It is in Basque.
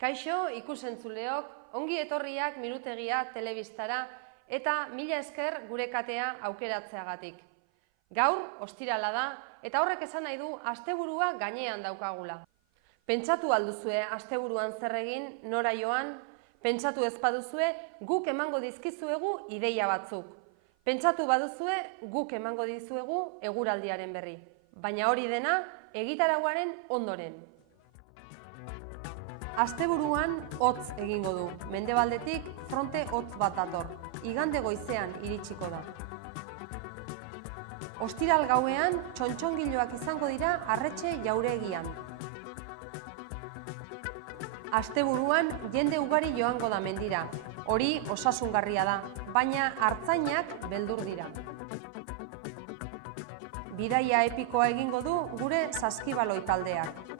Kaixo ikusentzuleok, ongi etorriak Minutegia telebistara eta mila esker gure katea aukeratzeagatik. Gaur, ostirala da, eta horrek esan nahi du asteburua gainean daukagula. Pentsatu alduzue asteburuan zer egin, nora joan, pentsatu ez baduzue, guk emango dizkizuegu ideia batzuk. Pentsatu baduzue, guk emango dizuegu eguraldiaren berri. Baina hori dena, egitarauaren ondoren. Asteburuan hotz egingo du, mendebaldetik fronte hotz bat dator, igande goizean iritsiko da. Ostiral gauean txontxongiloak izango dira Arretxe jauregian. Asteburuan jende ugari joango da mendira, hori osasungarria da, baina artzainak beldur dira. Bidaia epikoa egingo du gure saskibaloi taldeak.